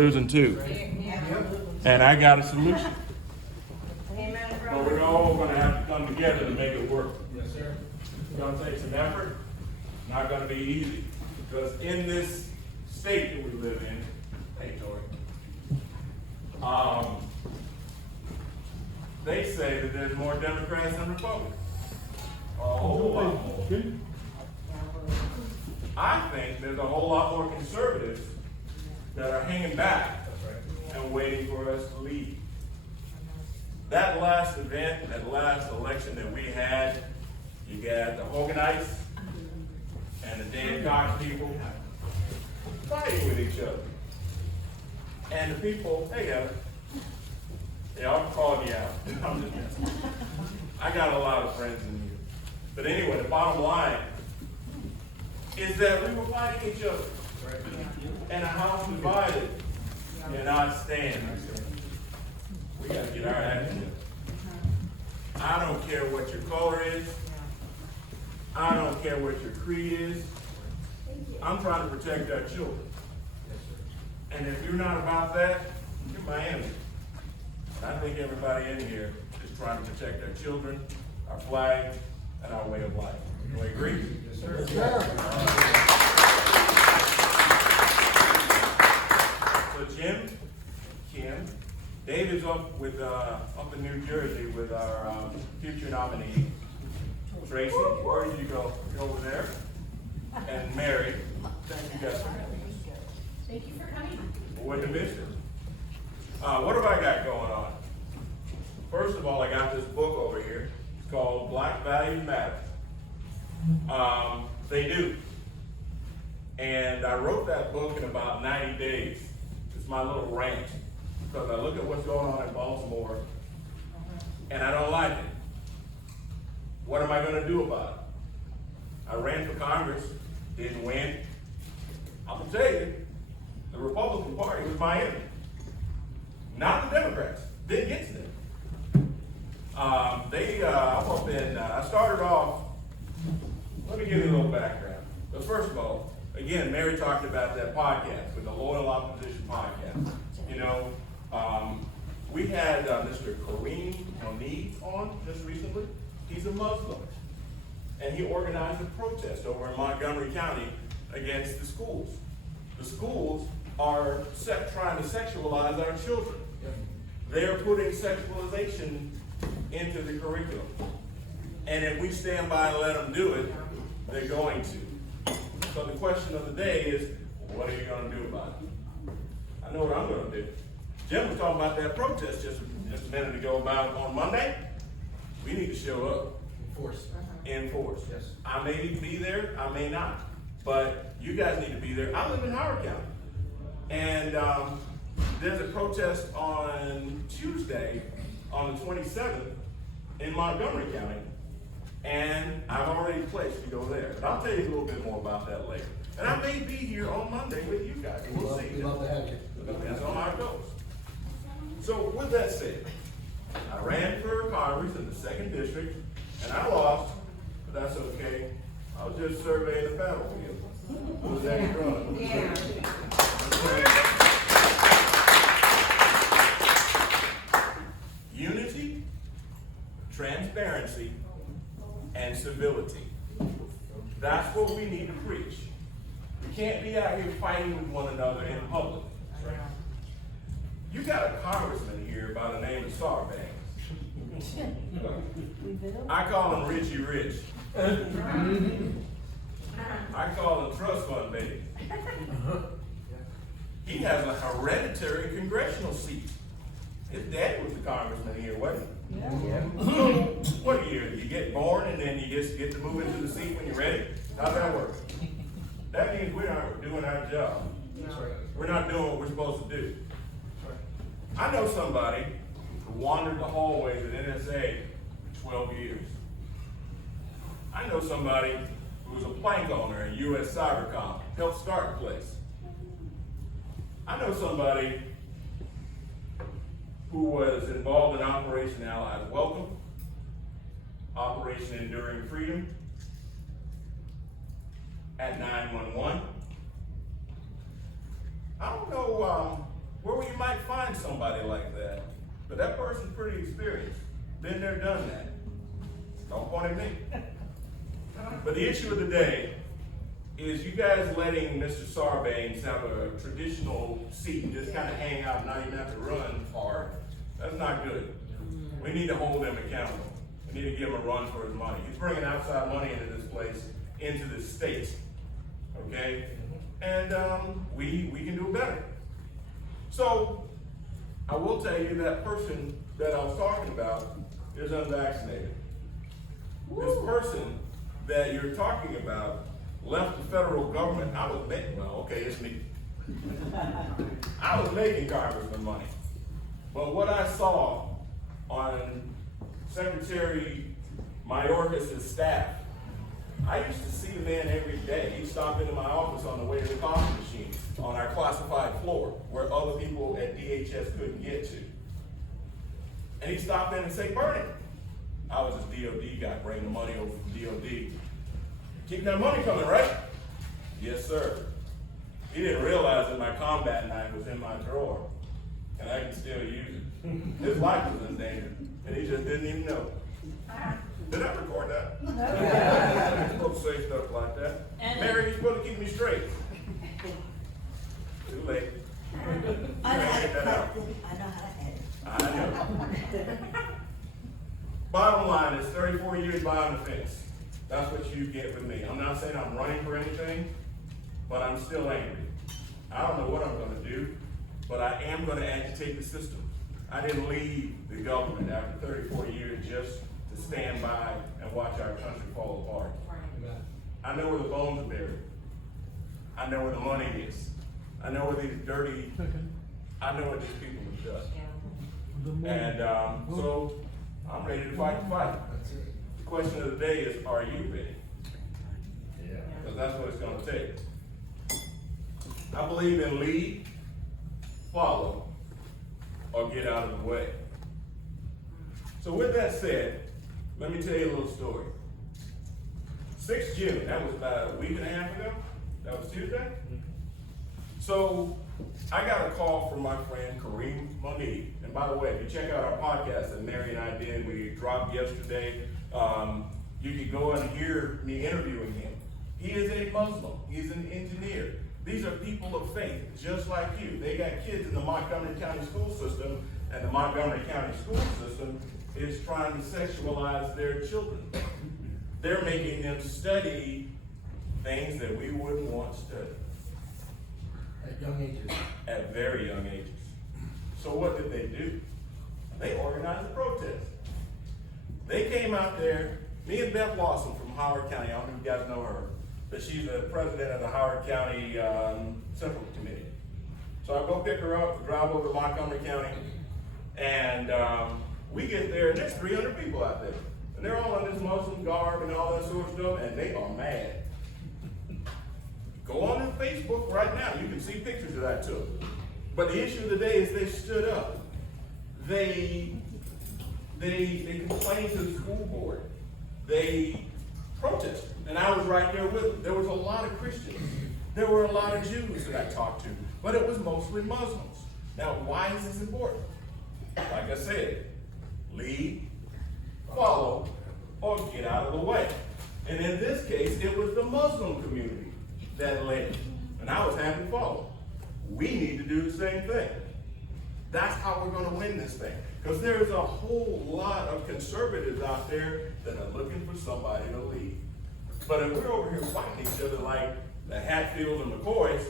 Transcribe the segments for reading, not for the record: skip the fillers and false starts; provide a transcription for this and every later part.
losing too. And I got a solution. But we're all going to have to come together to make it work. Yes, sir. It's going to take some effort. Not going to be easy. Because in this state that we live in, hey, Tori, they say that there's more Democrats than Republicans. A whole lot more. I think there's a whole lot more conservatives that are hanging back and waiting for us to lead. That last event, that last election that we had, you got the Hoganites and the Dan Cox people fighting with each other. And the people, hey guys, yeah, I'm calling you out. I'm just messing. I got a lot of friends in here. But anyway, the bottom line is that we were fighting each other. And a house divided cannot stand. We got to get our act together. I don't care what your color is. I don't care what your creed is. I'm trying to protect our children. And if you're not about that, you're my enemy. And I think everybody in here is trying to protect our children, our flag, and our way of life. Do we agree? Yes, sir. So Jim, Kim, David's up in New Jersey with our future nominee, Tracy. Where did you go? You're over there. And Mary. Thank you guys for coming. Thank you for coming. Wouldn't have missed it. What have I got going on? First of all, I got this book over here. It's called Black Values Matter. They do. And I wrote that book in about 90 days. It's my little rant. Because I look at what's going on in Baltimore, and I don't like it. What am I going to do about it? I ran for Congress, didn't win. I'm going to tell you, the Republican Party was my enemy. Not the Democrats. Didn't get to them. I started off, let me give you a little background. But first of all, again, Mary talked about that podcast, with the Loyal Opposition podcast. You know, we had Mr. Kareem Moniz on just recently. He's a Muslim. And he organized a protest over in Montgomery County against the schools. The schools are trying to sexualize our children. They're putting sexualization into the curriculum. And if we stand by and let them do it, they're going to. So the question of the day is, what are you going to do about it? I know what I'm going to do. Jim was talking about that protest just a minute ago about on Monday. We need to show up. In force. Yes. I may be there, I may not. But you guys need to be there. I live in Howard County. And there's a protest on Tuesday, on the 27th, in Montgomery County. And I've already pledged to go there. But I'll tell you a little bit more about that later. And I may be here on Monday with you guys. We'll see. We'd love to have you. Depends on how it goes. So with that said, I ran for Congress in the 2nd District, and I lost, but that's okay. I was just surveying the battlefield. Who was that in front of? Unity, transparency, and civility. That's what we need to preach. We can't be out here fighting with one another in public. You got a congressman here by the name of Sarbanes. I call him Richie Rich. I call him Trust Fund Baby. He has a hereditary congressional seat. His daddy was the congressman here, wasn't he? Yeah. So, what year? You get born and then you just get to move into the seat when you're ready? How's that work? That means we aren't doing our job. We're not doing what we're supposed to do. I know somebody who wandered the hallways at NSA for 12 years. I know somebody who was a plank owner at US Cybercom, helped start the place. I know somebody who was involved in Operation Allies Welcome, Operation Enduring Freedom, at 911. I don't know where you might find somebody like that, but that person's pretty experienced. Been there, done that. Don't point at me. But the issue of the day is you guys letting Mr. Sarbanes have a traditional seat and just kind of hang out and not even have to run hard. That's not good. We need to hold him accountable. We need to give him a run for his money. He's bringing outside money into this place, into this state. Okay? And we can do better. So, I will tell you that person that I was talking about is unvaccinated. This person that you're talking about left the federal government. I was making, well, okay, it's me. I was making congressman money. But what I saw on Secretary Mayorkas' staff, I used to see the man every day. He'd stop into my office on the way to the coffee machine on our classified floor where other people at DHS couldn't get to. And he'd stop in and say, "Burn it." I was his DOD guy, bringing the money over from DOD. "Keep that money coming, right?" "Yes, sir." He didn't realize that my combat knife was in my drawer, and I could still use it. His life was in danger, and he just didn't even know. Did I record that? I'm supposed to say stuff like that. Mary, you're supposed to keep me straight. Too late. I know how Get that out. to edit. I know. Bottom line is 34 years behind the fence. That's what you get with me. I'm not saying I'm running for anything, but I'm still angry. I don't know what I'm going to do, but I am going to agitate the system. I didn't leave the government after 34 years just to stand by and watch our country fall apart. I know where the bones are buried. I know where the money is. I know where these dirty, I know what these people have done. And so I'm ready to fight the fight. The question of the day is, are you ready? Because that's what it's going to take. I believe in lead, follow, or get out of the way. So with that said, let me tell you a little story. 6th June, that was about a week and a half ago. That was Tuesday. So I got a call from my friend Kareem Monique. And by the way, if you check out our podcast that Mary and I did, we dropped yesterday, you can go and hear me interviewing him. He is a Muslim. He's an engineer. These are people of faith, just like you. They got kids in the Montgomery County school system, and the Montgomery County school system is trying to sexualize their children. They're making them study things that we wouldn't want studied. At young ages. At very young ages. So what did they do? They organized a protest. They came out there, me and Beth Lawson from Howard County, I don't know if you guys know her, but she's the president of the Howard County Central Committee. So I go pick her up, drive over to Montgomery County, and we get there, and there's 300 people out there. And they're all in this Muslim garb and all that sort of stuff, and they are mad. Go on to Facebook right now, you can see pictures of that too. But the issue of the day is they stood up. They complained to the school board. They protested. And I was right there with them. There was a lot of Christians. There were a lot of Jews that I talked to, but it was mostly Muslims. Now, why is this important? Like I said, lead, follow, or get out of the way. And in this case, it was the Muslim community that led. And I was happy to follow. We need to do the same thing. That's how we're going to win this thing. Because there's a whole lot of conservatives out there that are looking for somebody to lead. But if we're over here fighting each other like the Hatfields and McCoys,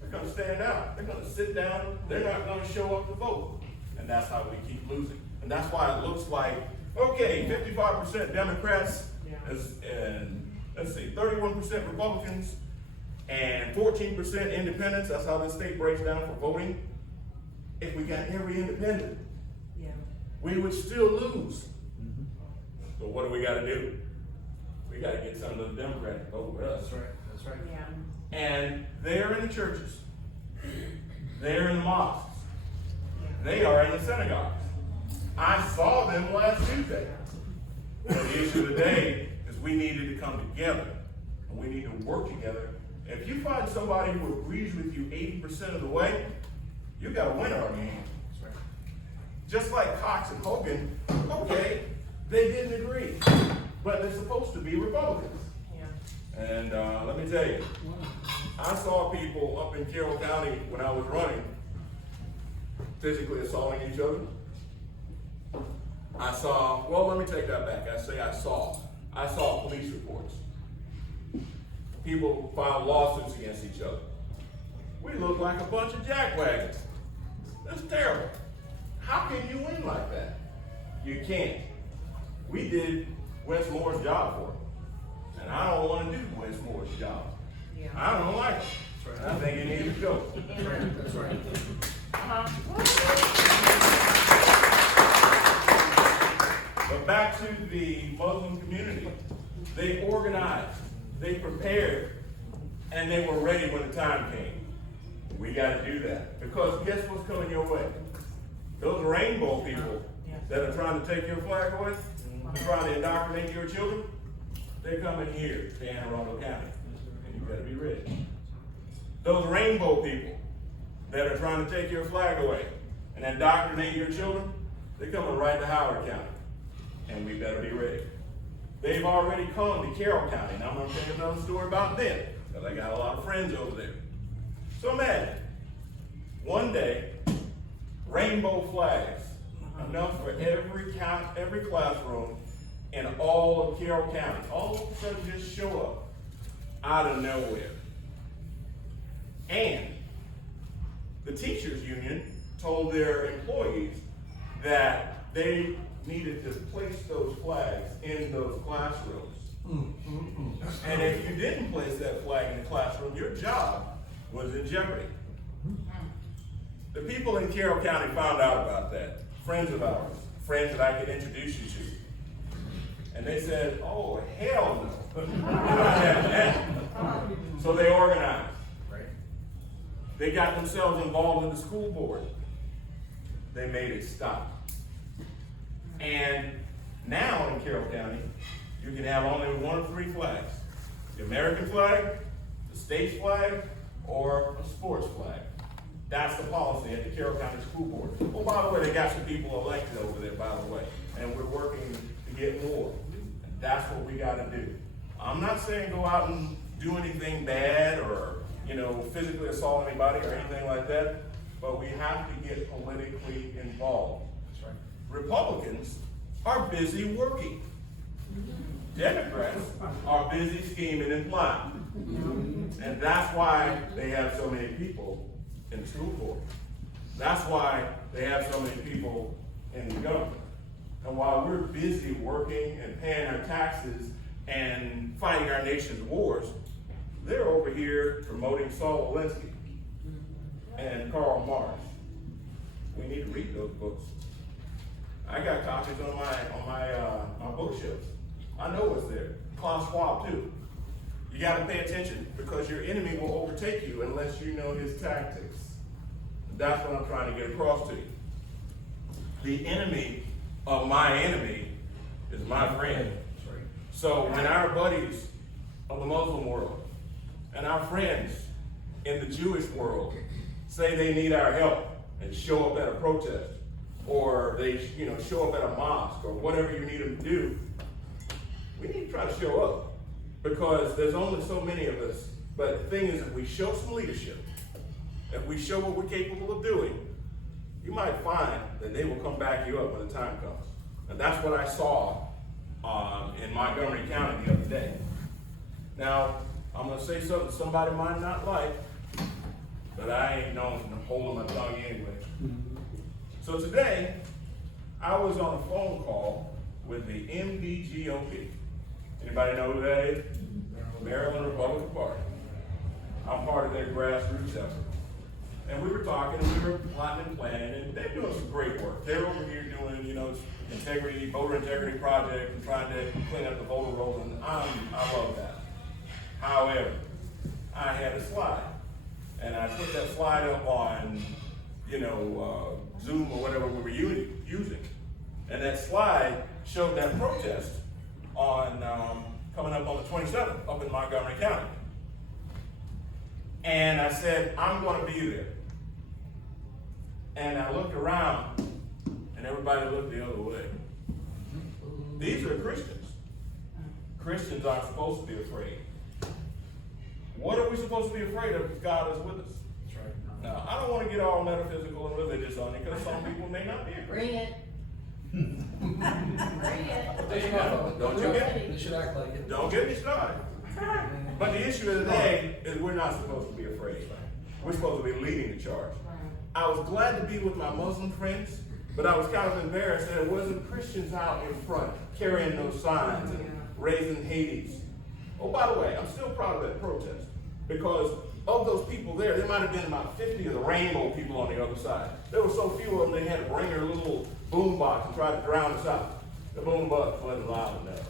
they're going to stand out. They're going to sit down. They're not going to show up to vote. And that's how we keep losing. And that's why it looks like, okay, 55% Democrats, and let's see, 31% Republicans, and 14% independents. That's how this state breaks down for voting. If we got every independent, we would still lose. So what do we got to do? We got to get some of the Democrats to vote with us. That's right. That's right. Yeah. And they're in the churches. They're in the mosques. They are in the synagogues. I saw them last Tuesday. And the issue today is we needed to come together. And we need to work together. If you find somebody who agrees with you 80% of the way, you got a winner on your hands. Just like Cox and Hogan, okay, they didn't agree, but they're supposed to be Republicans. Yeah. And let me tell you, I saw people up in Carroll County when I was running physically assaulting each other. Let me take that back. I saw police reports. People filed lawsuits against each other. We look like a bunch of jackwagons. That's terrible. How can you win like that? You can't. We did Wes Moore's job for him. And I don't want to do Wes Moore's job. Yeah. I don't like it. I think he needs to go. That's right. But back to the Muslim community. They organized, they prepared, and they were ready when the time came. We got to do that. Because guess what's coming your way? Those rainbow people that are trying to take your flag away, trying to indoctrinate your children, they're coming here to Anne Arundel County. And you better be ready. Those rainbow people that are trying to take your flag away and indoctrinate your children, they're coming right to Howard County. And we better be ready. They've already come to Carroll County. Now I'm going to tell you another story about them, because I got a lot of friends over there. So imagine, one day, rainbow flags, enough for every classroom in all of Carroll County, all of a sudden just show up out of nowhere. And the teachers union told their employees that they needed to place those flags in those classrooms. And if you didn't place that flag in the classroom, your job was in jeopardy. The people in Carroll County found out about that, friends of ours, friends that I could introduce you to. And they said, oh, hell no. So they organized. They got themselves involved in the school board. They made it stop. And now in Carroll County, you can have only one of three flags. The American flag, the state flag, or a sports flag. That's the policy at the Carroll County School Board. Oh, by the way, they got some people elected over there, by the way, and we're working to get more. And that's what we got to do. I'm not saying go out and do anything bad or, physically assault anybody or anything like that, but we have to get politically involved. That's right. Republicans are busy working. Democrats are busy scheming and plotting. And that's why they have so many people in the school board. That's why they have so many people in the government. And while we're busy working and paying our taxes and fighting our nation's wars, they're over here promoting Saul Alinsky and Karl Marx. We need to read those books. I got copies on my bookshelves. I know what's there. Klaus Schwab too. You got to pay attention because your enemy will overtake you unless you know his tactics. That's what I'm trying to get across to you. The enemy of my enemy is my friend. So when our buddies of the Muslim world and our friends in the Jewish world say they need our help and show up at a protest, or they show up at a mosque or whatever you need them to do, we need to try to show up because there's only so many of us. But the thing is, if we show some leadership, if we show what we're capable of doing, you might find that they will come back you up when the time comes. And that's what I saw in Montgomery County the other day. Now, I'm going to say something somebody might not like, but I ain't known for holding my tongue anyway. So today, I was on a phone call with the MDGOP. Anybody know who that is? Maryland Republican Party. I'm part of their grassroots effort. And we were talking, and we were plotting and planning, and they're doing some great work. They're over here doing, voter integrity project and trying to clean up the voter rolls, and I love that. However, I had a slide, and I put that slide up on, Zoom or whatever we were using. And that slide showed that protest on coming up on the 27th up in Montgomery County. And I said, I'm going to be there. And I looked around, and everybody looked the other way. These are Christians. Christians aren't supposed to be afraid. What are we supposed to be afraid of if God is with us? That's right. Now, I don't want to get all metaphysical and religious on it because some people may not be afraid. Bring it. Bring it. They should act Don't you get it? They should act like it. Don't get me started. But the issue of the day is we're not supposed to be afraid. We're supposed to be leading the charge. I was glad to be with my Muslim friends, but I was kind of embarrassed that it wasn't Christians out in front carrying those signs and raising Hades. Oh, by the way, I'm still proud of that protest because of those people there might have been about 50 of the rainbow people on the other side. There were so few of them they had to bring their little boom box and try to drown us out. The boom box wasn't loud enough.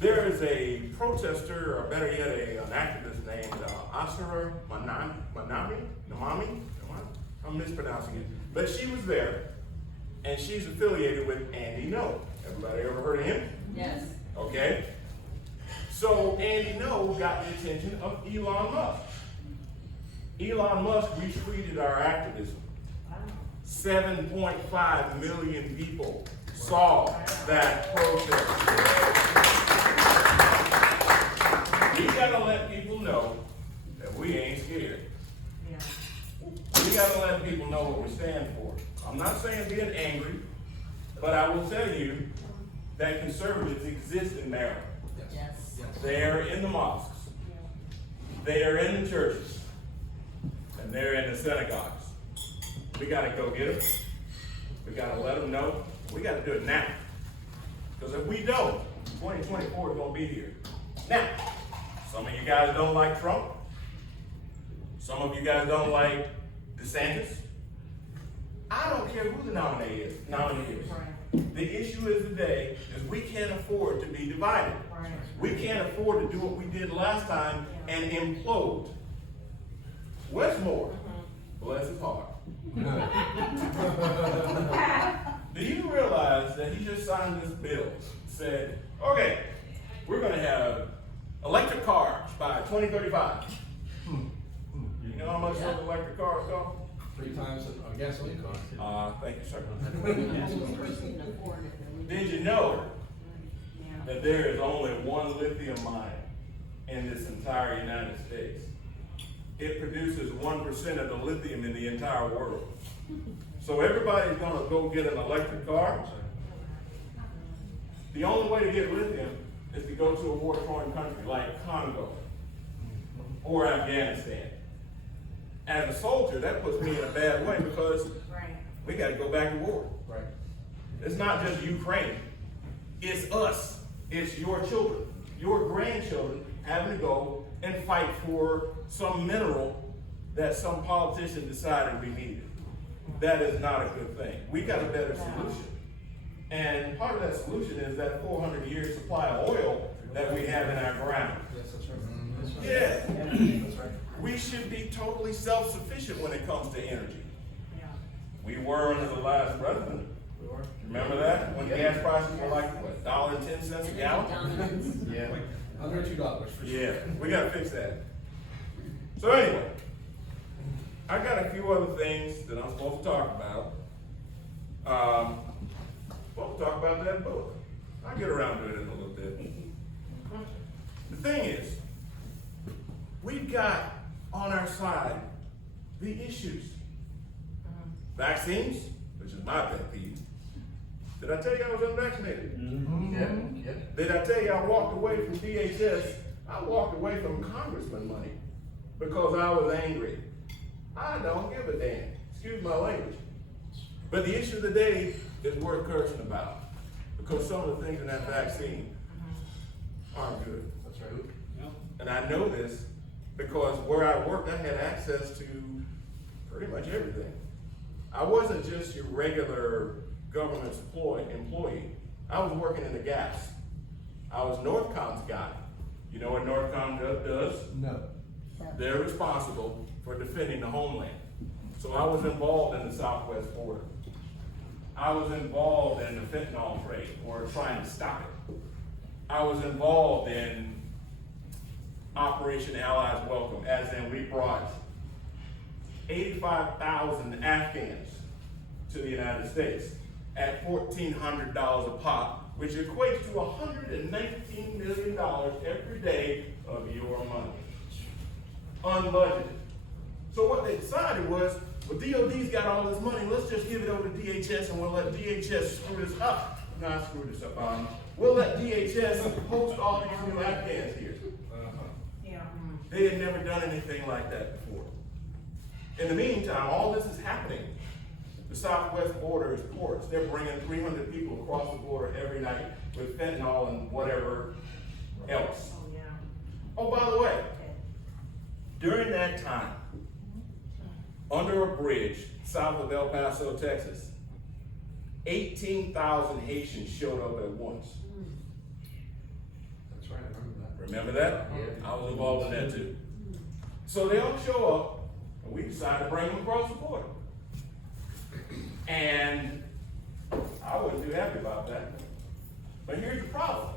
There is a protester, or better yet, an activist named Asura Namami. I'm mispronouncing it. But she was there, and she's affiliated with Andy No. Everybody ever heard of him? Yes. Okay. So Andy No got the attention of Elon Musk. Elon Musk retweeted our activism. 7.5 million people saw that protest. We gotta let people know that we ain't scared. We gotta let people know what we stand for. I'm not saying being angry, but I will tell you that conservatives exist in Maryland. Yes. They're in the mosques. They're in the churches. And they're in the synagogues. We gotta go get them. We gotta let them know. We gotta do it now. Because if we don't, 2024 is gonna be here. Now, some of you guys don't like Trump. Some of you guys don't like DeSantis. I don't care who the nominee is. The issue is today is we can't afford to be divided. We can't afford to do what we did last time and implode. Westmore, bless his heart. Do you realize that he just signed this bill? Said, okay, we're going to have electric cars by 2035. You know how much those electric cars cost? 3 times a gasoline cost. Thank you, sir. Did you know that there is only one lithium mine in this entire United States? It produces 1% of the lithium in the entire world. So everybody's going to go get an electric car. The only way to get lithium is to go to a war-torn country like Congo or Afghanistan. As a soldier, that puts me in a bad way because we got to go back to war. Right. It's not just Ukraine. It's us. It's your children, your grandchildren having to go and fight for some mineral that some politician decided we needed. That is not a good thing. We got a better solution. And part of that solution is that 400-year supply of oil that we have in our ground. Yes, that's right. Yeah. That's right. We should be totally self-sufficient when it comes to energy. We were under the last president. We were. Remember that? When gas prices were like, what, $1.10 a gallon? Yeah. Under $2 for sure. Yeah, we gotta fix that. So anyway, I got a few other things that I'm supposed to talk about. Supposed to talk about that book. I'll get around to it in a little bit. The thing is, we've got on our side the issues. Vaccines, which is my pet peeve. Did I tell you I was unvaccinated? Yeah. Did I tell you I walked away from DHS? I walked away from congressman money because I was angry. I don't give a damn. Excuse my language. But the issue of the day is worth cursing about because some of the things in that vaccine aren't good. That's right. And I know this because where I worked, I had access to pretty much everything. I wasn't just your regular government employee. I was working in the gas. I was Northcom's guy. You know what Northcom does? No. They're responsible for defending the homeland. So I was involved in the southwest border. I was involved in the fentanyl trade, or trying to stop it. I was involved in Operation Allies Welcome, as in we brought 85,000 Afghans to the United States at $1,400 a pop, which equates to $119 million every day of your money. Unbudgeted. So what they decided was, well, DOD's got all this money, let's just give it over to DHS and we'll let DHS screw this up. Not screw this up. We'll let DHS host all these new Afghans here. Yeah. They had never done anything like that before. In the meantime, all this is happening. The southwest border is porous. They're bringing 300 people across the border every night with fentanyl and whatever else. Oh, yeah. Oh, by the way, Okay. during that time, under a bridge south of El Paso, Texas, 18,000 Haitians showed up at once. That's right, I remember Remember that? Yeah. I was involved in that too. So they all show up, and we decided to bring them across the border. And I wasn't too happy about that. But here's the problem.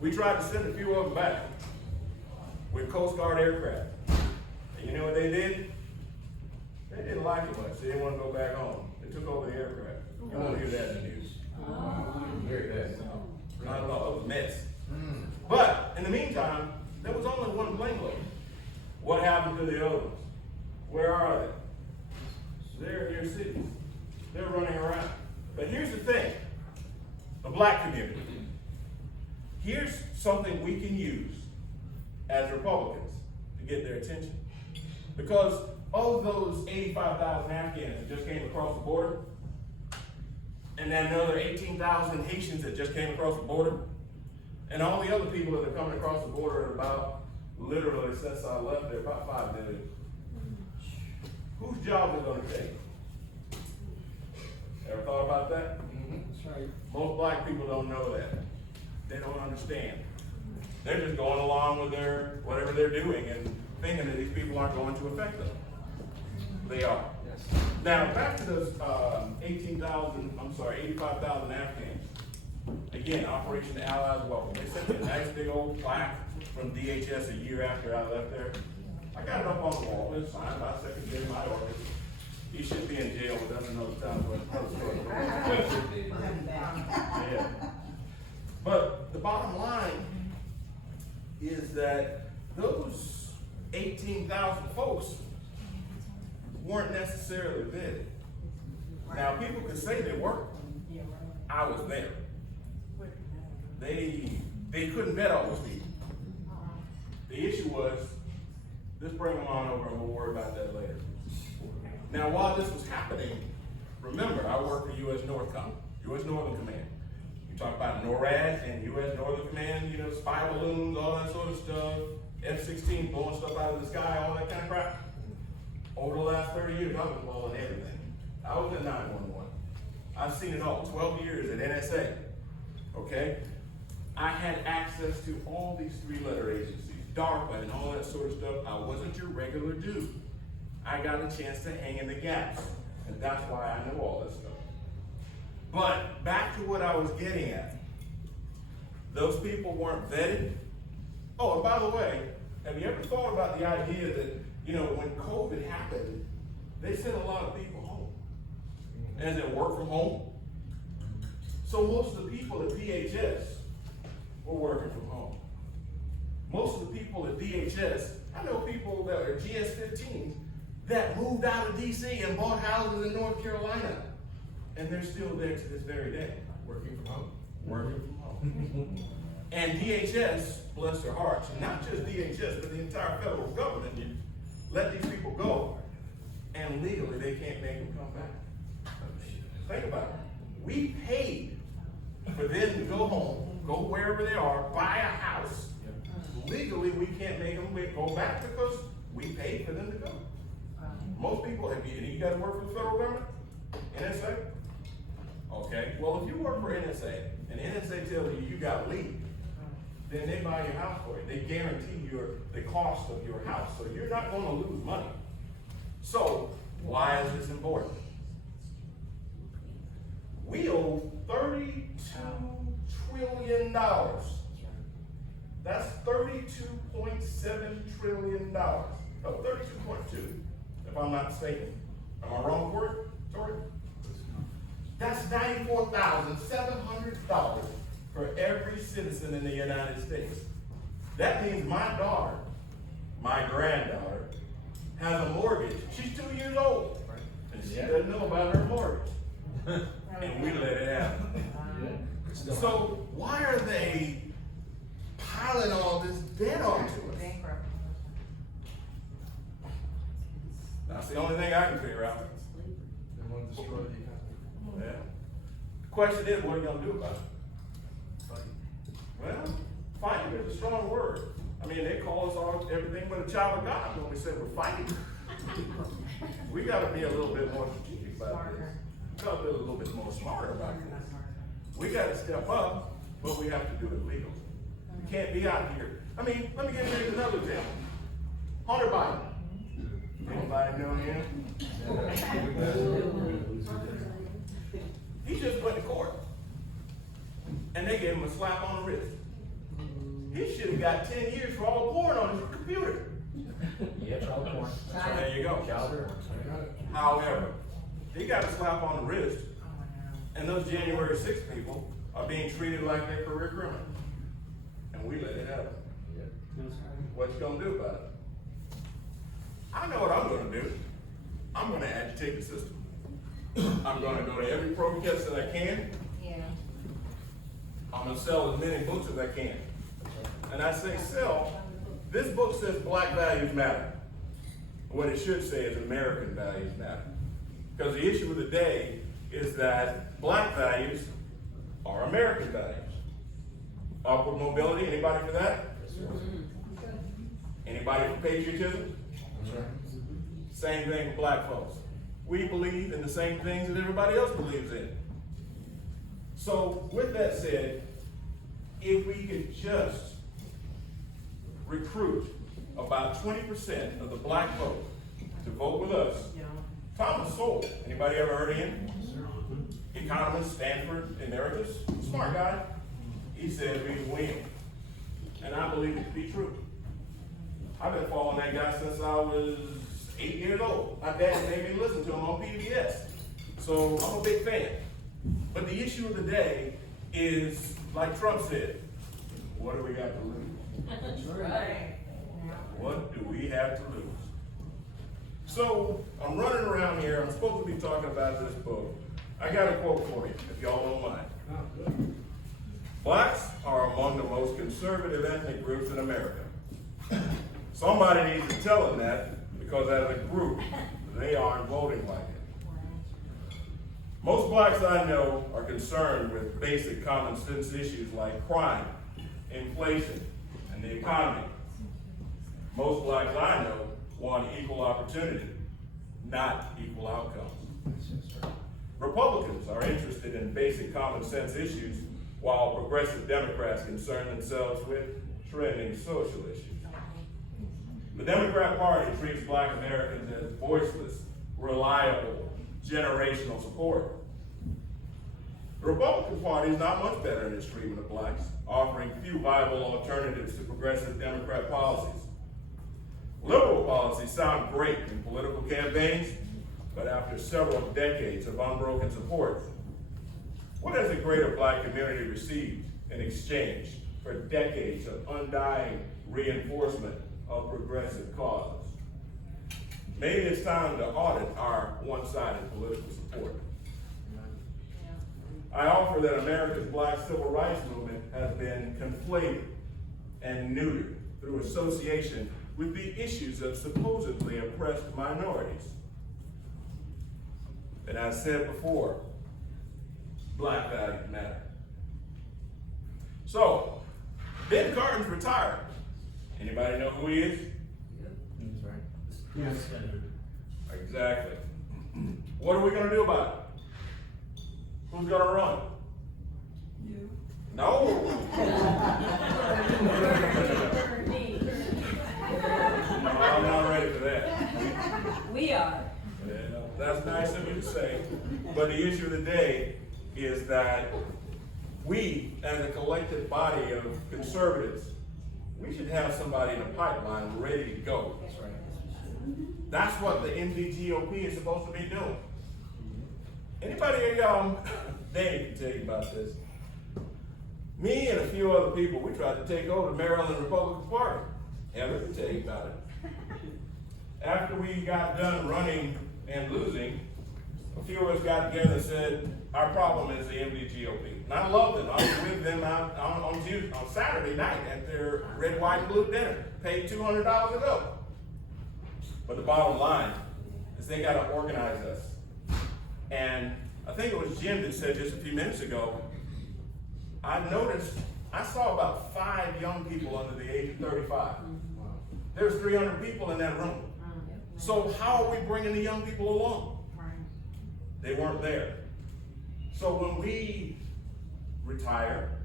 We tried to send a few of them back with Coast Guard aircraft. And you know what they did? They didn't like it much. They didn't want to go back home. They took over the aircraft. You won't hear that in the news. that. Very bad. Not at all. It was a mess. But in the meantime, there was only one plane load. What happened to the other ones? Where are they? They're in your cities. They're running around. But here's the thing, the black community. Here's something we can use as Republicans to get their attention. Because of those 85,000 Afghans that just came across the border, and then another 18,000 Haitians that just came across the border, and all the other people that are coming across the border are about, literally since I left there, about 5 million. Whose job is going to take? Ever thought about that? That's right. Most black people don't know that. They don't understand. They're just going along with their whatever they're doing and thinking that these people aren't going to affect them. They are. Yes. Now back to those 85,000 Afghans. Again, Operation Allies Welcome. They sent me a nice big old plaque from DHS a year after I left there. I got it up on the wall. It's signed by Secretary Mathews. He should be in jail, but doesn't know the time when Yeah. But the bottom line is that those 18,000 folks weren't necessarily vetted. Now people could say they were. I was there. They couldn't vet all those people. The issue was, let's bring them on over and we'll worry about that later. Now, while this was happening, remember, I worked for U.S. Northcom, U.S. Northern Command. You talk about NORAD and U.S. Northern Command, you know, spy balloons, all that sort of stuff, F-16 blowing stuff out of the sky, all that kind of crap. Over the last 30 years, I've been involved in everything. I was in 911. I've seen it all, 12 years at NSA, okay? I had access to all these three-letter agencies, DARPA and all that sort of stuff. I wasn't your regular dude. I got a chance to hang in the gaps, and that's why I know all this stuff. But back to what I was getting at. Those people weren't vetted. Oh, and by the way, have you ever thought about the idea that, you know, when COVID happened, they sent a lot of people home? As in work from home? So most of the people at DHS were working from home. Most of the people at DHS, I know people that are GS-15s that moved out of DC and bought houses in North Carolina. And they're still there to this very day. Working from home. Working from home. And DHS, bless their hearts, and not just DHS, but the entire federal government, let these people go. And legally, they can't make them come back. Think about it. We paid for them to go home, go wherever they are, buy a house. Legally, we can't make them go back because we paid for them to go. Most people, have you guys work for the federal government? NSA? Okay, well if you work for NSA, and NSA tells you you got leave, then they buy your house for you. They guarantee the cost of your house, so you're not gonna lose money. So, why is this important? We owe $32 trillion. That's $32.7 trillion. Oh, 32.2. if I'm not mistaken. Am I wrong, Tori? That's $94,700 for every citizen in the United States. That means my daughter, my granddaughter, has a mortgage. She's 2 years old, and she doesn't know about her mortgage. And we let it happen. So why are they piling all this debt onto us? That's the only thing I can figure out. They want to destroy the economy. Yeah. The question is, what are you gonna do about it? Well, fighting is a strong word. I mean, they call us all everything but a child of God when we say we're fighting. We gotta be a little bit more strategic about this. We gotta be a little bit more smarter about this. We gotta step up, but we have to do it legal. We can't be out here. I mean, let me give you another example. Hunter Biden. Anybody know him? He just went to court. And they gave him a slap on the wrist. He should have got 10 years for all the porn on his computer. Yeah, child porn. So there you go. Child porn. However, he got a slap on the wrist, and those January 6th people are being treated like they're career criminals. And we let it happen. What you gonna do about it? I know what I'm gonna do. I'm gonna agitate the system. I'm gonna go to every protest that I can. Yeah. I'm gonna sell as many books as I can. And I say sell, this book says Black values matter. What it should say is American values matter. Because the issue of the day is that Black values are American values. Upward mobility, anybody for that? Anybody for patriotism? Same thing with Black folks. We believe in the same things that everybody else believes in. So with that said, if we could just recruit about 20% of the Black vote to vote with us. Thomas Sowell, anybody ever heard of him? Economist, Stanford Emeritus, smart guy. He said we win. And I believe it to be true. I've been following that guy since I was 8 years old. My dad made me listen to him on PBS. So I'm a big fan. But the issue of the day is, like Trump said, what do we got to lose? That's right. What do we have to lose? So I'm running around here. I'm supposed to be talking about this book. I got a quote for you, if y'all don't mind. Blacks are among the most conservative ethnic groups in America. Somebody needs to tell them that, because as a group, they aren't voting like it. Most Blacks I know are concerned with basic common sense issues like crime, inflation, and the economy. Most Blacks I know want equal opportunity, not equal outcomes. Republicans are interested in basic common sense issues, while progressive Democrats concern themselves with trending social issues. The Democrat Party treats Black Americans as voiceless, reliable, generational support. The Republican Party is not much better in its treatment of Blacks, offering few viable alternatives to progressive Democrat policies. Liberal policies sound great in political campaigns, but after several decades of unbroken support, what has the greater Black community received in exchange for decades of undying reinforcement of progressive causes? Maybe it's time to audit our one-sided political support. I offer that America's Black civil rights movement has been conflated and neutered through association with the issues of supposedly oppressed minorities. And as I said before, Black values matter. So, Ben Carton's retired. Anybody know who he is? That's right. Yes. Exactly. What are we going to do about it? Who's going to run? You. No. No, I'm not ready for that. We are. Yeah, that's nice of you to say. But the issue of the day is that we, as a collective body of conservatives, we should have somebody in the pipeline ready to go. That's right. That's what the MDGOP is supposed to be doing. Anybody, Danny can tell you about this. Me and a few other people, we tried to take over the Maryland Republican Party. Heather can tell you about it. After we got done running and losing, a few of us got together and said, our problem is the MDGOP. And I loved them. I was with them out on Saturday night at their red, white, and blue dinner. Paid $200 to go. But the bottom line is they got to organize us. And I think it was Jim that said just a few minutes ago, I noticed, I saw about 5 young people under the age of 35. There's 300 people in that room. So how are we bringing the young people along? They weren't there. So when we retire,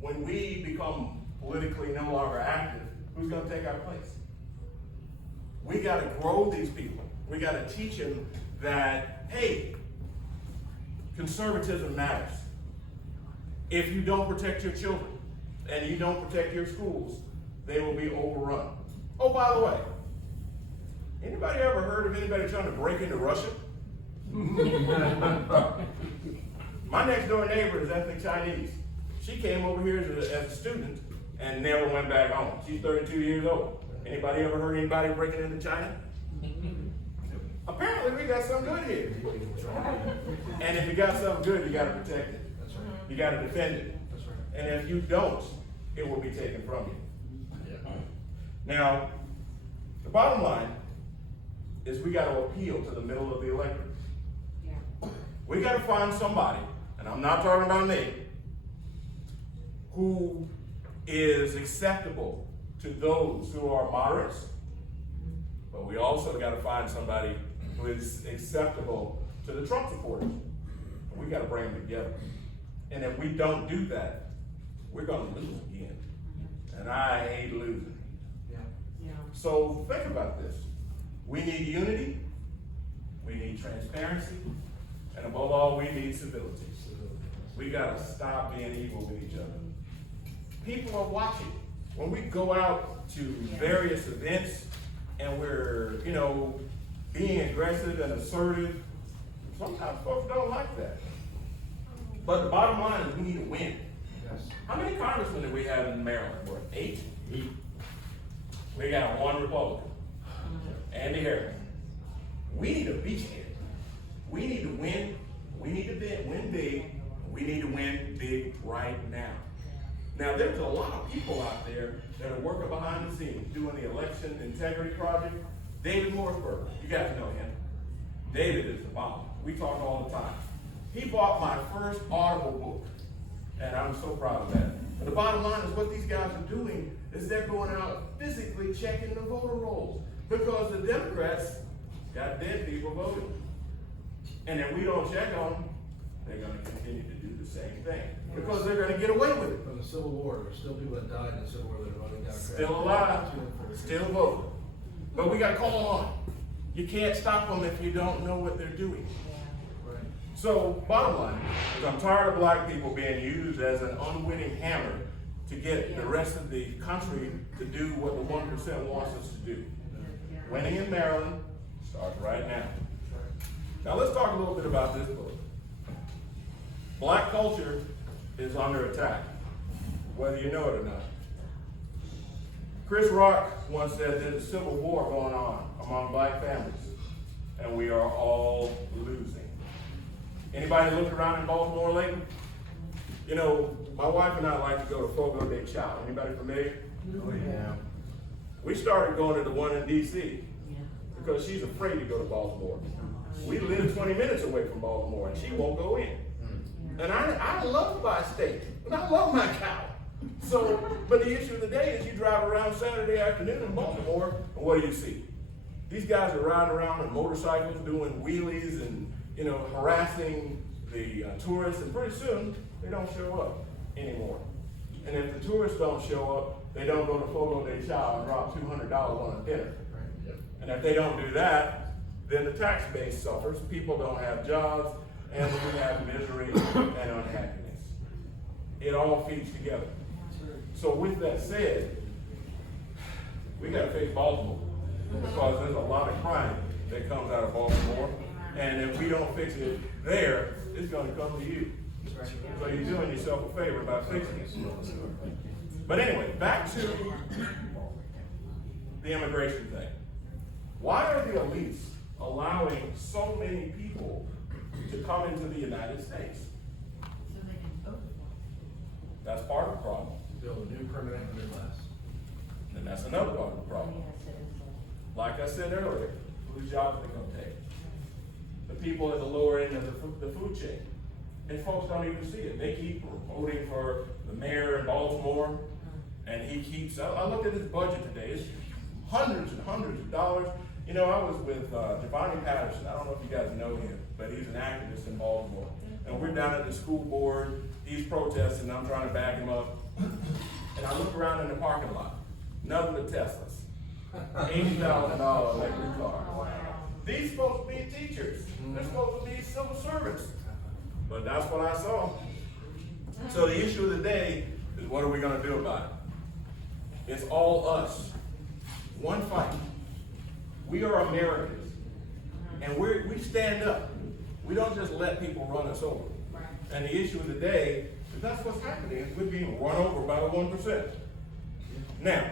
when we become politically no longer active, who's going to take our place? We got to grow these people. We got to teach them that, hey, conservatism matters. If you don't protect your children and you don't protect your schools, they will be overrun. Oh, by the way, anybody ever heard of anybody trying to break into Russia? My next door neighbor is ethnic Chinese. She came over here as a student and never went back home. She's 32 years old. Anybody ever heard anybody breaking into China? Apparently we got something good here. And if you got something good, you got to protect it. That's right. You got to defend it. That's right. And if you don't, it will be taken from you. Now, the bottom line is we got to appeal to the middle of the electorate. We got to find somebody, and I'm not talking about me, who is acceptable to those who are moderates, but we also got to find somebody who is acceptable to the Trump supporters. And we got to bring them together. And if we don't do that, we're going to lose again. And I hate losing. So think about this. We need unity, we need transparency, and above all, we need civility. We gotta stop being evil with each other. People are watching. When we go out to various events and we're, being aggressive and assertive, sometimes folks don't like that. But the bottom line is we need to win. Yes. How many congressmen do we have in Maryland? What, 8? We got 1 Republican, Andy Harris. We need a beachhead. We need to win. We need to win big. We need to win big right now. Now, there's a lot of people out there that are working behind the scenes, doing the election integrity project. David Morseberger, you guys know him. David is the bomb. We talk all the time. He bought my first Audible book, and I'm so proud of that. But the bottom line is what these guys are doing is they're going out physically checking the voter rolls because the Democrats got dead people voting. And if we don't check on them, they're going to continue to do the same thing because they're going to get away with it. From the Civil War, there's still people that died in the Civil War that are running down. Still alive, still voting. But we got to call them on. You can't stop them if you don't know what they're doing. Right. So, bottom line is I'm tired of black people being used as an unwitting hammer to get the rest of the country to do what the 1% wants us to do. Winning in Maryland starts right now. Now let's talk a little bit about this book. Black culture is under attack, whether you know it or not. Chris Rock once said there's a civil war going on among black families, and we are all losing. Anybody looked around in Baltimore lately? My wife and I like to go to Fogo de Chao. Anybody familiar? Oh, yeah. We started going to the one in D.C. because she's afraid to go to Baltimore. We live 20 minutes away from Baltimore, and she won't go in. And I love my state, and I love my cow. So, but the issue of the day is you drive around Saturday afternoon in Baltimore, and what do you see? These guys are riding around on motorcycles, doing wheelies, and harassing the tourists, and pretty soon they don't show up anymore. And if the tourists don't show up, they don't go to Fogo de Chao and drop $200 on a dinner. And if they don't do that, then the tax base suffers, people don't have jobs, and we have misery and unhappiness. It all feeds together. So with that said, we got to face Baltimore because there's a lot of crime that comes out of Baltimore. And if we don't fix it there, it's gonna come to you. So you're doing yourself a favor by fixing it. But anyway, back to the immigration thing. Why are the elites allowing so many people to come into the United States? That's part of the problem. Build a new permanent Midwest. And that's another part of the problem. Like I said earlier, whose jobs are they gonna take? The people at the lower end of the food chain. And folks don't even see it. They keep voting for the mayor in Baltimore, and he keeps, I looked at his budget today, it's hundreds and hundreds of dollars. You know, I was with Giovanni Patterson, I don't know if you guys know him, but he's an activist in Baltimore. And we're down at the school board, he's protesting, I'm trying to back him up. And I look around in the parking lot, nothing but Teslas. $80,000 electric car. These supposed to be teachers, they're supposed to be civil servants. But that's what I saw. So the issue of the day is, what are we gonna do about it? It's all us. One fight. We are Americans. And we stand up. We don't just let people run us over. And the issue of the day is that's what's happening, is we're being run over by the 1%. Now,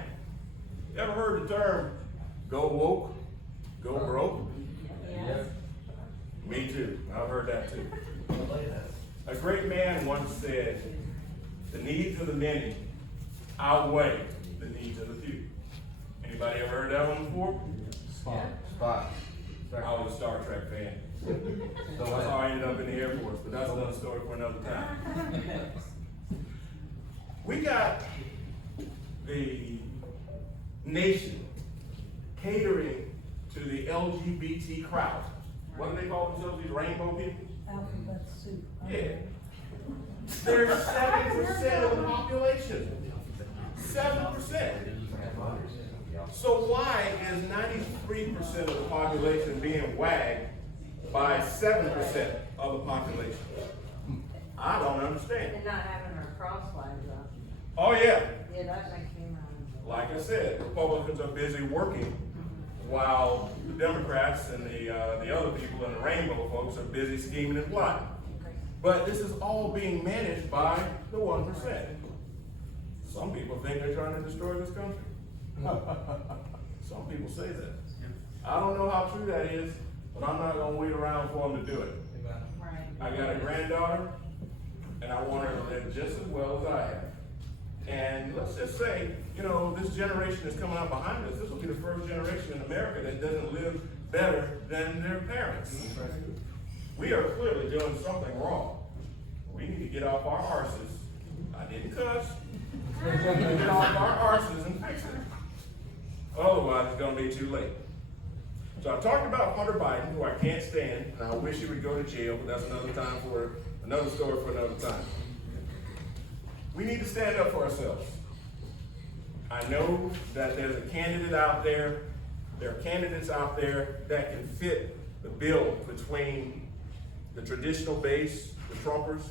you ever heard the term, go woke, go broke? Yes. Me too, I've heard that too. A great man once said, the needs of the many outweigh the needs of the few. Anybody ever heard that one before? Spot. I was a Star Trek fan. That's how I ended up in the Air Force, but that's another story for another time. We got the nation catering to the LGBT crowd. What do they call themselves, these rainbow people? Alphabet soup. Yeah. They're 7% of the population. 7%. So why is 93% of the population being wagged by 7% of the population? I don't understand. And not having our cross flags up. Oh yeah, Yeah, that makes me mad. like I said, Republicans are busy working while the Democrats and the other people in the rainbow folks are busy scheming and plotting. But this is all being managed by the 1%. Some people think they're trying to destroy this country. Some people say that. I don't know how true that is, but I'm not gonna wait around for them to do it. Right. I got a granddaughter, and I want her to live just as well as I have. And let's just say, you know, this generation that's coming up behind us, this will be the first generation in America that doesn't live better than their parents. We are clearly doing something wrong. We need to get off our arses. I didn't cuss. We need to get off our arses and fix it. Otherwise, it's gonna be too late. So I talked about Hunter Biden, who I can't stand, and I wish he would go to jail, but that's another story for another time. We need to stand up for ourselves. I know that there's a candidate out there, there are candidates out there that can fit the bill between the traditional base, the Trumpers,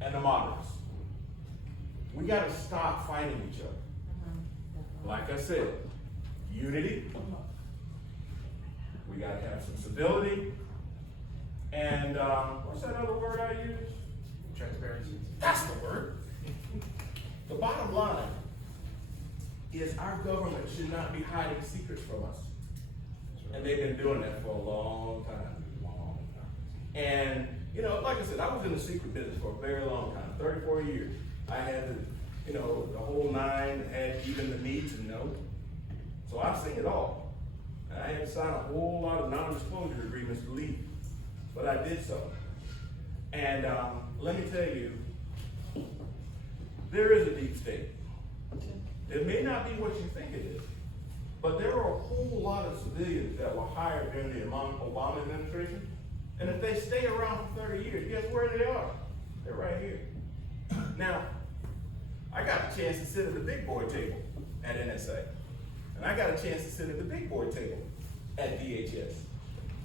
and the moderates. We gotta stop fighting each other. Like I said, unity, we gotta have some civility, and what's that other word I use? Transparency. That's the word. The bottom line is our government should not be hiding secrets from us. And they've been doing that for a long time. And, you know, like I said, I was in the secret business for a very long time, 34 years. I had the, you know, the whole nine, had even the need to know. So I've seen it all. And I had to sign a whole lot of non-disclosure agreements to leave, but I did so. And let me tell you, there is a deep state. It may not be what you think it is, but there are a whole lot of civilians that were hired during the Obama administration. And if they stay around for 30 years, guess where they are? They're right here. Now, I got a chance to sit at the big boy table at NSA. And I got a chance to sit at the big boy table at DHS.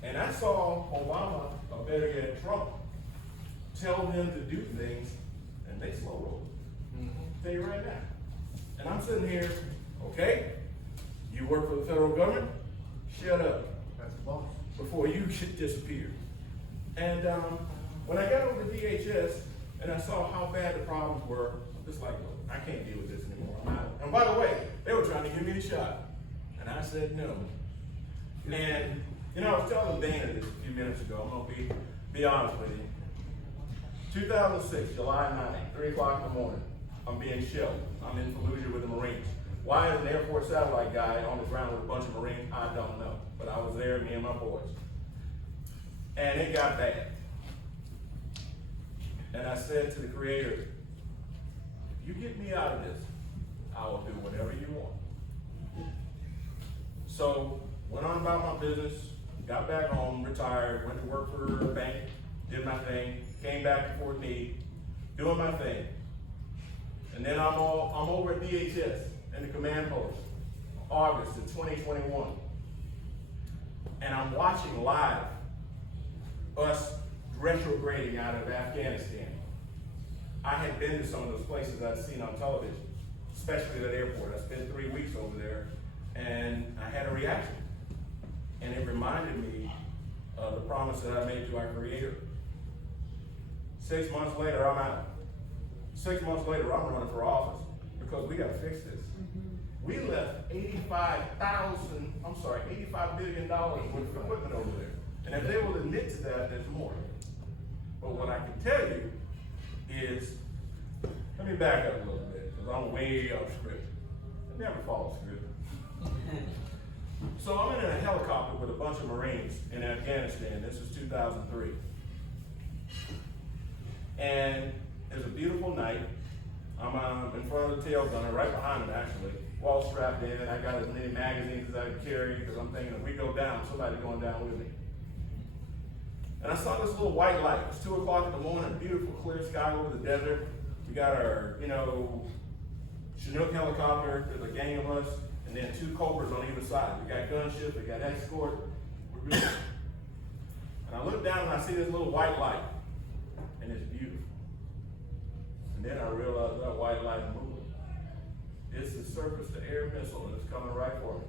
And I saw Obama, or better yet, Trump, tell them to do things, and they slow roll. Tell you right now. And I'm sitting here, okay, you work for the federal government? Shut up. Boss. before you disappeared. And when I got over to DHS and I saw how bad the problems were, I'm just like, look, I can't deal with this anymore. I'm out. And by the way, they were trying to give me the shot. And I said no. And, you know, I was telling Dana this a few minutes ago. I'm going to be honest with you. 2006, July 9th, 3 o'clock in the morning, I'm being shelled. I'm in Fallujah with the Marines. Why is an Air Force satellite guy on the ground with a bunch of Marines? I don't know. But I was there, me and my boys. And it got bad. And I said to the Creator, if you get me out of this, I will do whatever you want. So, went on about my business, got back home, retired, went to work for a bank, did my thing, came back to Fort Meade, doing my thing. And then I'm over at DHS in the command post, August of 2021. And I'm watching live us retrograding out of Afghanistan. I had been to some of those places I'd seen on television, especially that airport. I spent 3 weeks over there, and I had a reaction. And it reminded me of the promise that I made to our Creator. 6 months later, I'm out. 6 months later, I'm running for office because we gotta fix this. We left $85 billion worth of equipment over there. And if they will admit to that, there's more. But what I can tell you is, let me back up a little bit, because I'm way off script. I never follow script. So I'm in a helicopter with a bunch of Marines in Afghanistan. This is 2003. And it's a beautiful night. I'm in front of the tail gunner, right behind him actually, wall strapped in. I got as many magazines as I could carry because I'm thinking if we go down, somebody's going down with me. And I saw this little white light. It's 2 o'clock in the morning, beautiful clear sky over the desert. We got our, Chinook helicopter, there's a gang of us, and then 2 Cobras on either side. We got gunship, we got escort. We're good. And I look down and I see this little white light, and it's beautiful. And then I realized that white light is moving. It's the surface-to-air missile, and it's coming right for me.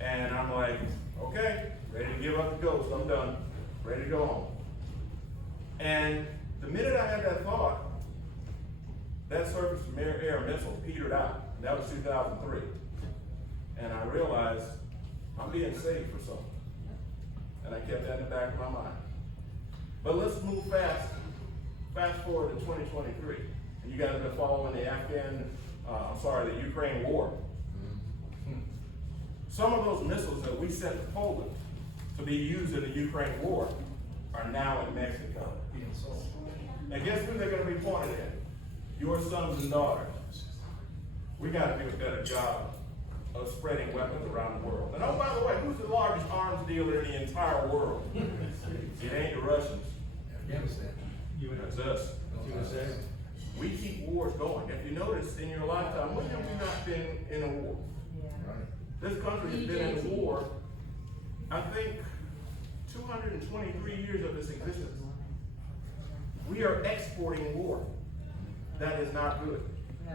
And I'm like, okay, ready to give up the ghost. I'm done. Ready to go home. And the minute I had that thought, that surface-to-air missile petered out. And that was 2003. And I realized I'm being saved for something. And I kept that in the back of my mind. But let's move fast forward to 2023. And you guys have been following the the Ukraine war. Some of those missiles that we sent to Poland to be used in the Ukraine war are now in Mexico. Being sold. And guess who they're going to be pointed at? Your sons and daughters. We got to do a better job of spreading weapons around the world. And oh, by the way, who's the largest arms dealer in the entire world? It ain't the Russians. Afghanistan. That's us. USA. We keep wars going. If you notice in your lifetime, when have we not been in a war? This country has been in a war, I think, 223 years of its existence. We are exporting war. That is not good.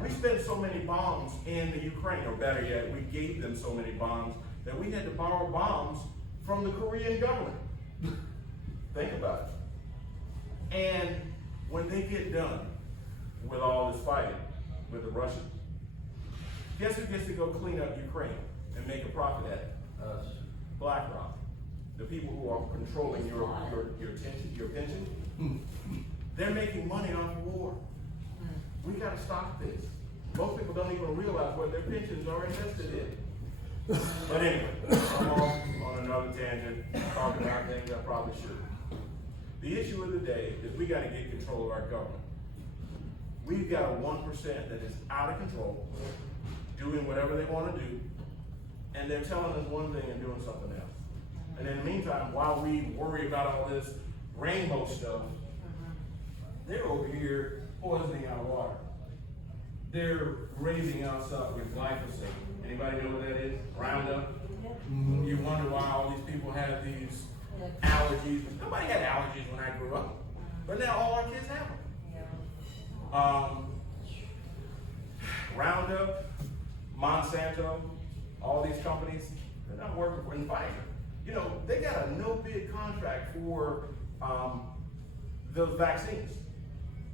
We spent so many bombs in the Ukraine, or better yet, we gave them so many bombs that we had to borrow bombs from the Korean government. Think about it. And when they get done with all this fighting with the Russians, guess who gets to go clean up Ukraine and make a profit at it? Us. BlackRock. The people who are controlling your pension. They're making money off of war. We gotta stop this. Most people don't even realize what their pensions are invested in. But anyway, I'm off on another tangent, talking about things I probably should. The issue of the day is we gotta get control of our government. We've got a 1% that is out of control, doing whatever they wanna do, and they're telling us one thing and doing something else. And in the meantime, while we worry about all this rainbow stuff, they're over here poisoning our water. They're raising us up with glyphosate. Anybody know what that is? Roundup. You wonder why all these people have these allergies. Nobody had allergies when I grew up, but now all our kids have them. Roundup, Monsanto, all these companies, they're not working for Pfizer. You know, they got a no bid contract for those vaccines.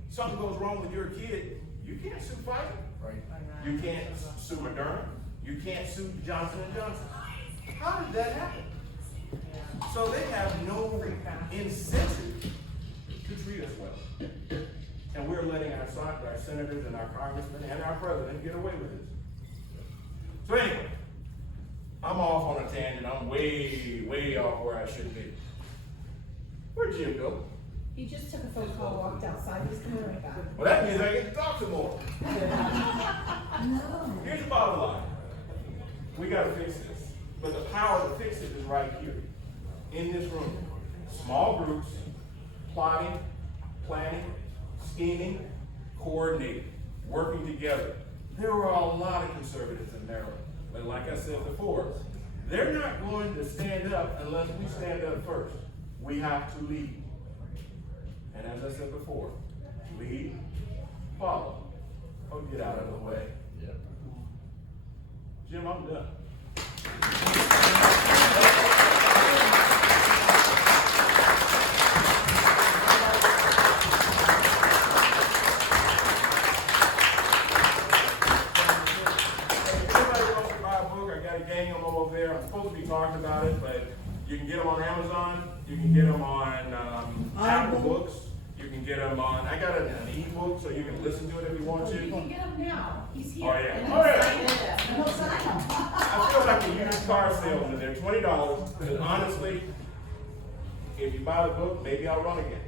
Something goes wrong with your kid, you can't sue Pfizer. Right. You can't sue Moderna. You can't sue Johnson & Johnson. How did that happen? So they have no incentive to treat us well. And we're letting our senators and our congressmen and our president get away with this. So anyway, I'm off on a tangent. I'm way off where I should be. Where'd Jim go? He just took a phone call, walked outside, he's coming right back. Well, that means I get to talk some more. No. Here's the bottom line. We gotta fix this. But the power to fix it is right here, in this room. Small groups, plotting, planning, scheming, coordinating, working together. There are a lot of conservatives in Maryland. But like I said before, they're not going to stand up unless we stand up first. We have to lead. And as I said before, lead, follow, or get out of the way. Yep. Jim, I'm done. I'm supposed to be talking about it, but you can get them on Amazon, you can get them on Apple Books, you can get them on, I got an e-book so you can listen to it if you want You to. can get him now, he's here. Oh, yeah. And Oh, he'll yeah. sign it. No sign. I feel like a used car salesman. They're $20, because honestly, if you buy the book, maybe I'll run again.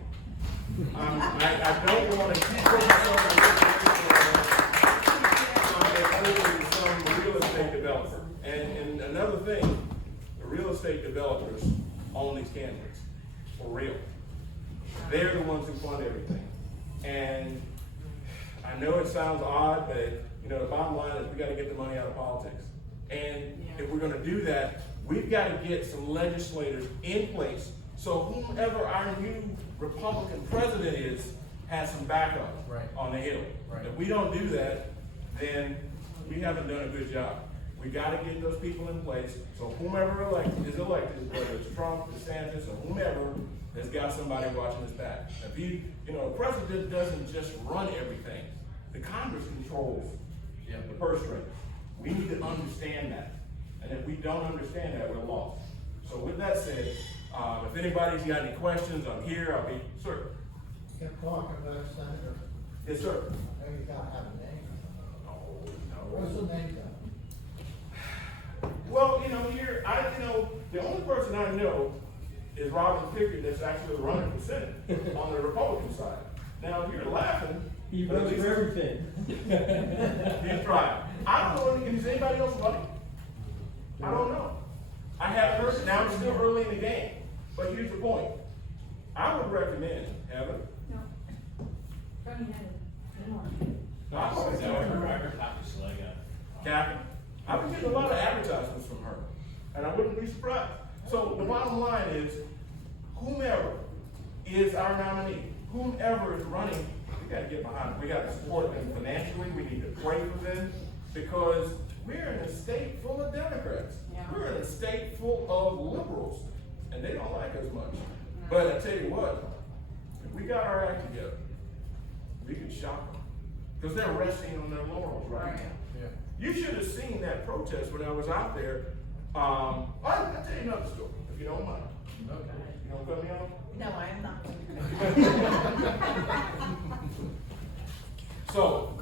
I don't want to keep myself in some real estate developer. And another thing, the real estate developers own these candidates, for real. They're the ones who fund everything. And I know it sounds odd, but you know, the bottom line is we gotta get the money out of politics. And if we're gonna do that, we've gotta get some legislators in place so whomever our new Republican president is has some backup on the Hill. Right. If we don't do that, then we haven't done a good job. We gotta get those people in place, so whomever is elected, whether it's Trump, DeSantis, or whomever, has got somebody watching his back. If the president doesn't just run everything, the Congress controls the purse strings. We need to understand that. And if we don't understand that, we're lost. So with that said, if anybody's got any questions, I'm here, I'll be, sir. Kept talking about Senator. Yes, sir. Maybe you gotta have a name. No. What's the name though? Well, here, the only person I know is Robin Pickard that's actually running for Senate on the Republican side. Now, if you're laughing, He votes for everything. he's trying. I don't know, is anybody else running? I don't know. I haven't heard, now it's still early in the game, but here's the point. I would recommend, Heather, Kathy, I've been getting a lot of advertisements from her, and I wouldn't be surprised. So the bottom line is, whomever is our nominee, whomever is running, we gotta get behind them. We gotta support them financially, we need to pray for them, because we're in a state full of Democrats. Yeah. We're in a state full of liberals, and they don't like us much. But I tell you what, if we got our act together, we can shock them, because they're resting on their laurels right now. Yeah. You should have seen that protest when I was out there. I'll tell you another story, if you don't mind. Okay. You don't cut me off? No, I am not. So,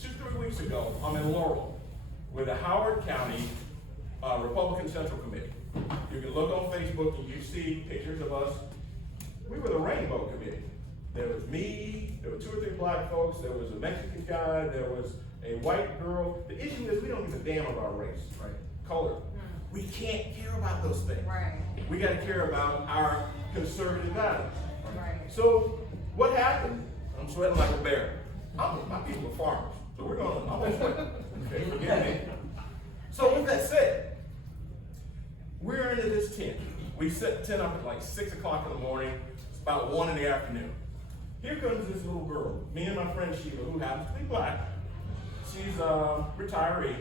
2-3 weeks ago, I'm in Laurel with the Howard County Republican Central Committee. You can look on Facebook and you see pictures of us. We were the Rainbow Committee. There was me, there were 2 or 3 black folks, there was a Mexican guy, there was a white girl. The issue is we don't give a damn about race, color. We can't care about those things. Right. We gotta care about our conservative values. Right. So what happened? I'm sweating like a bear. My people are farmers, so I'm gonna sweat. Okay, forgive me. So with that said, we're into this tent. We set the tent up at like 6 o'clock in the morning. It's about 1 in the afternoon. Here comes this little girl, me and my friend Sheila, who happens to be black. She's a retiree,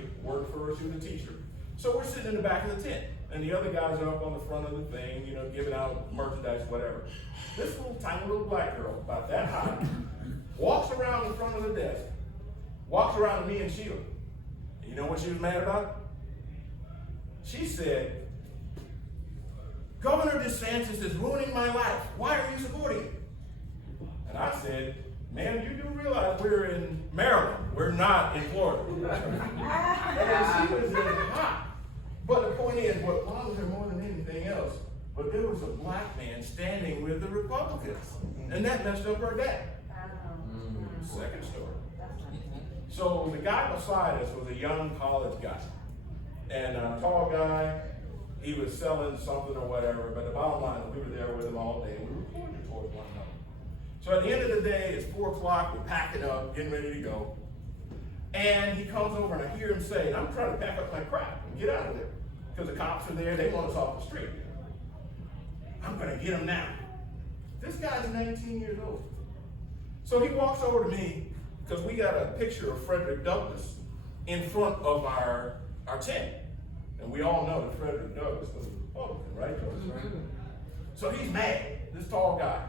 she was a teacher. So we're sitting in the back of the tent. and the other guys are up on the front of the thing, you know, giving out merchandise, whatever. This little tiny little black girl, about that high, walks around in front of the desk, walks around to me and Sheila. And you know what she was mad about? She said, Governor DeSantis is ruining my life. Why are you supporting him? And I said, ma'am, you do realize we're in Maryland. We're not in Florida. And she was in hot. But the point is, what bothered her more than anything else, but there was a black man standing with the Republicans. And that messed up her day. Second story. So the guy beside us was a young college guy. And a tall guy, he was selling something or whatever, but the bottom line is we were there with him all day. We were pointing towards one another. So at the end of the day, it's 4 o'clock, we're packing up, getting ready to go. And he comes over and I hear him say, I'm trying to pack up my crap and get out of there. Because the cops are there, they want us off the street. I'm gonna get him now. This guy's 19 years old. So he walks over to me, because we got a picture of Frederick Douglass in front of our tent. And we all know that Frederick Douglass was a Republican, right? So he's mad, this tall guy.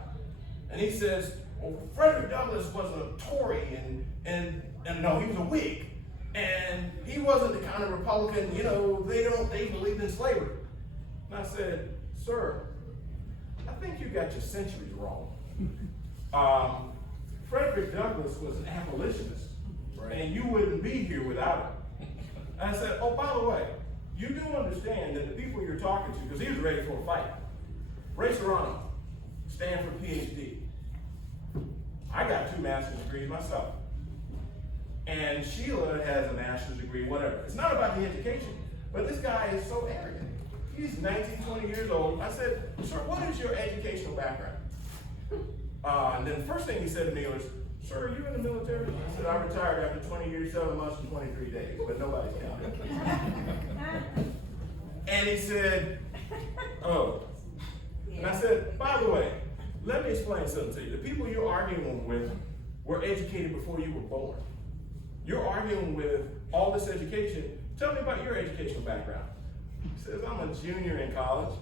And he says, well, Frederick Douglass was a Tory and no, he was a Whig. And he wasn't the kind of Republican, you know, they believed in slavery. And I said, sir, I think you got your centuries wrong. Frederick Douglass was an abolitionist, and you wouldn't be here without him. And I said, oh, by the way, you do understand that the people you're talking to, because he was ready for a fight, Ray Serrano, Stanford PhD. I got 2 master's degrees myself. And Sheila has a master's degree, whatever. It's not about the education, but this guy is so arrogant. He's 19, 20 years old. I said, sir, what is your educational background? And then the first thing he said to me was, sir, are you in the military? I said, I retired after 20 years, 7 months, and 23 days, but nobody's counting. And he said, oh. And I said, by the way, let me explain something to you. The people you're arguing with were educated before you were born. You're arguing with all this education. Tell me about your educational background. He says, I'm a junior in college.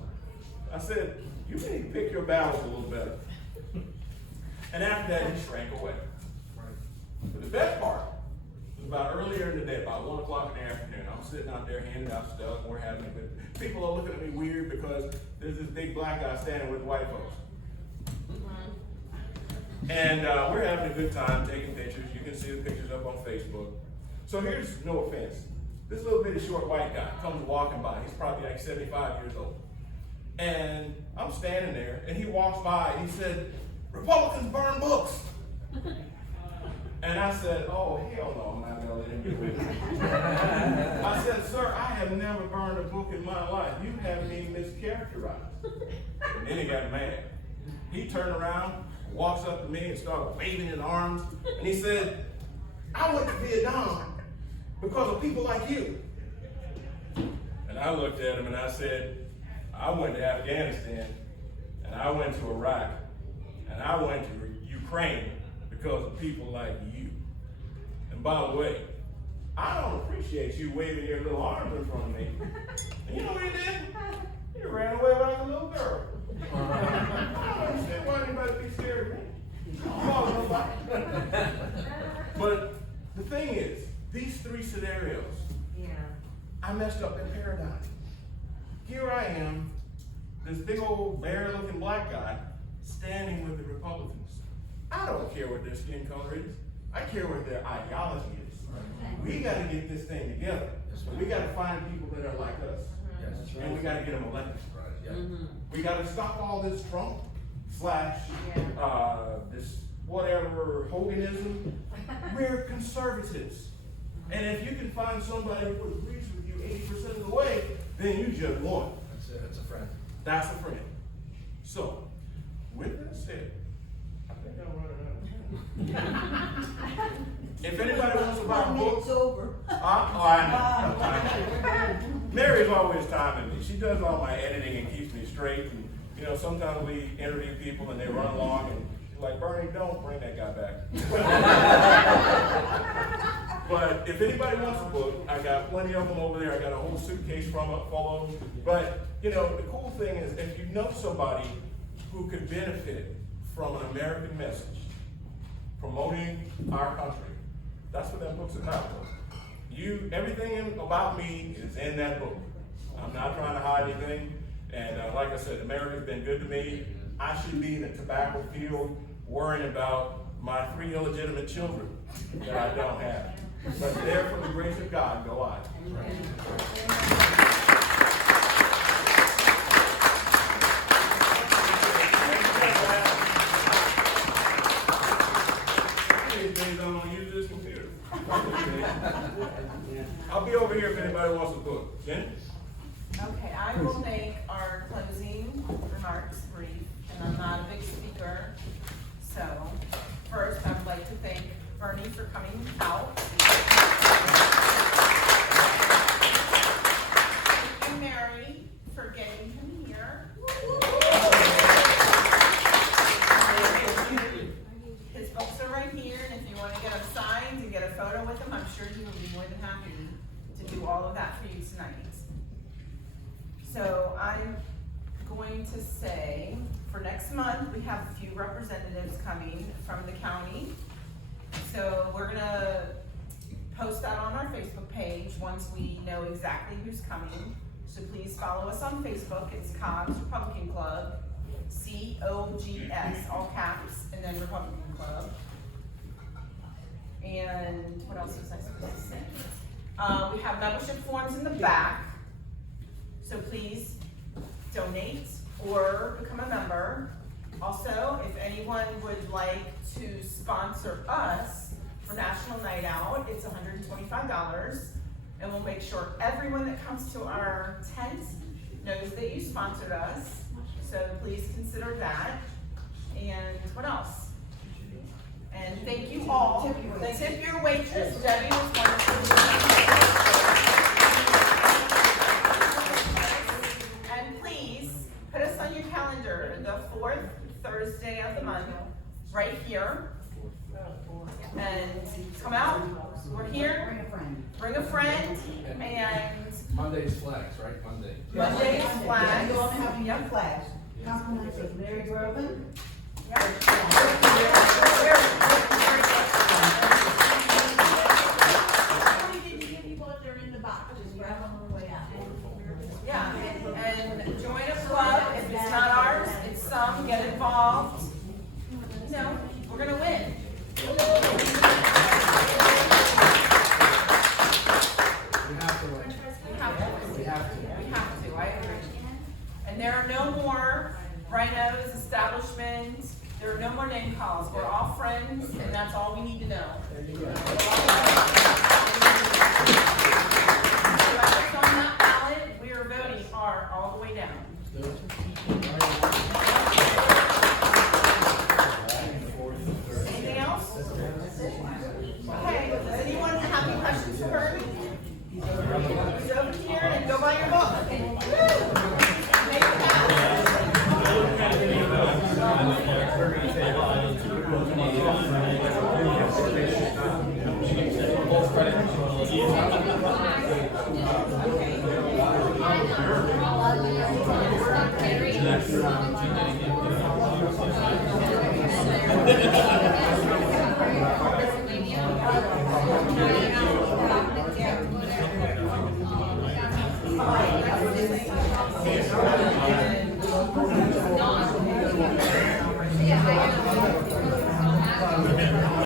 I said, you need to pick your battles a little better. And after that, he shrank away. But the best part was about earlier in the day, about 1 o'clock in the afternoon. I'm sitting out there handing out stuff, and we're having a good. People are looking at me weird because there's this big black guy standing with white folks. And we're having a good time taking pictures. You can see the pictures up on Facebook. So here's, no offense, this little bitty short white guy comes walking by. He's probably like 75 years old. And I'm standing there, and he walks by, and he said, Republicans burn books. And I said, oh, hell no, I'm not gonna let him get with me. I said, sir, I have never burned a book in my life. You have me mischaracterized. And then he got mad. He turned around, walks up to me and started waving his arms. And he said, I went to Vietnam because of people like you. And I looked at him and I said, I went to Afghanistan, and I went to Iraq, and I went to Ukraine because of people like you. And by the way, I don't appreciate you waving your little arms in front of me. And you know what he did? He ran away like a little girl. I don't understand why anybody be scared of me. Oh, nobody. But the thing is, these 3 scenarios, I messed up that paradigm. Here I am, this big old bear-looking black guy, standing with the Republicans. I don't care what their skin color is. I care what their ideology is. We got to get this thing together. We got to find people that are like us. And we got to get them elected. We got to stop all this Trump / this whatever Hoganism. We're conservatives. And if you can find somebody who agrees with you 80% of the way, then you just won. That's a friend. That's a friend. So, with that said, I think I'm running out of time. If anybody wants to buy books, It's over. I know. Mary's always timing me. She does all my editing and keeps me straight. And you know, sometimes we interview people and they run along, and she's like, Bernie, don't bring that guy back. But But if anybody wants a book, I got plenty of them over there. I got a whole suitcase full of them. But, you know, the cool thing is if you know somebody who could benefit from an American message, promoting our country, that's what that book's about. Everything about me is in that book. I'm not trying to hide anything. And like I said, America's been good to me. I should be in the tobacco field worrying about my 3 illegitimate children that I don't have. But there, for the grace of God, go I. These days I don't use this computer. I'll be over here if anybody wants a book. Jen? Okay, I will make our closing remarks brief, and I'm not a big speaker. So, first, I would like to thank Bernie for coming out. Thank you, Mary, for getting him here. His books are right here, and if you want to get them signed and get a photo with him, I'm sure he will be more than happy to do all of that for you tonight. So I'm going to say, for next month, we have a few representatives coming from the county. So we're gonna post that on our Facebook page once we know exactly who's coming. So please follow us on Facebook. It's COGS Republican Club, COGS, all caps, and then Republican Club. And what else was I supposed to say? We have membership forms in the back. So please donate or become a member. Also, if anyone would like to sponsor us for National Night Out, it's $125. And we'll make sure everyone that comes to our tent knows that you sponsored us. So please consider that. And what else? And thank you all. Tip your waitress. Debbie was wonderful. Put us on your calendar, the 4th Thursday of the month, right here. And come out, we're here. Bring a friend. And Monday's flags, right? Monday. Monday's flags. You all have your Yep. flags. Compliments of Mary Groven. They're in the box, just grab them on the way out. Yeah, and join a club. If it's not ours, it's some. Get involved. No, we're gonna win. We have to win. We have to win. We have to. We have to, I agree. And there are no more rhinos, establishment, there are no more name calls. We're all friends, and that's all we need to know. Whoever's on that ballot, we are voting are all the way down. Anything else? Okay, does anyone have any questions for Bernie? He's over here and go buy your book. Make it happen.